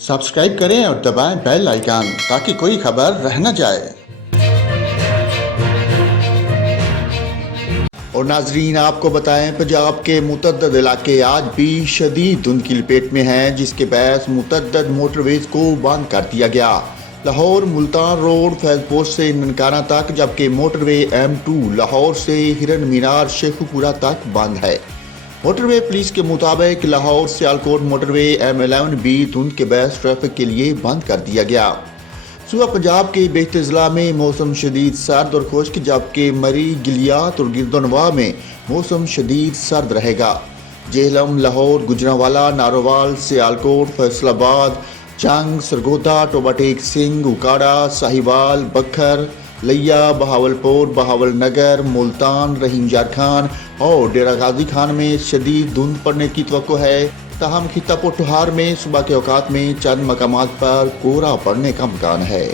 Subscribe करें और दबाएं बेल आइकन ताकि कोई खबर रह न जाए। और नाजरीन, आपको बताएं, पंजाब के मुतअद्दिद इलाके आज भी शदीद धुंध की लपेट में हैं, जिसके बायस मुतअद्दिद मोटरवेज को बंद कर दिया गया। लाहौर मुल्तान रोड फैजपुर से ननकाना तक, जबकि मोटरवे M2 लाहौर से हिरन मीनार शेखुपुरा तक बंद है। मोटरवे पुलिस के मुताबिक लाहौर सियालकोट मोटरवे M11 भी धुंध के बायस ट्रैफिक के लिए बंद कर दिया गया। सूबा पंजाब के बेहतर ज़िला में मौसम शदीद सर्द और खुश्क, जबकि मरी, गिलियात और गिरदनवा में मौसम शदीद सर्द रहेगा। जेहलम, लाहौर, गुजरांवाला, नारोवाल, सियालकोट, फैसलाबाद, चंग, सरगोदा, टोबाटेक सिंह, उकाड़ा, साहिवाल, बखर, लिया, बहावलपुर, बहावल नगर, मुल्तान, रहीम यार खान और डेरा गाजी खान में शदीद धुंध पड़ने की तवक्को है। ताहम खिता पोठहार में सुबह के औकात में चंद मकामात पर कोहरा पड़ने का इम्कान है।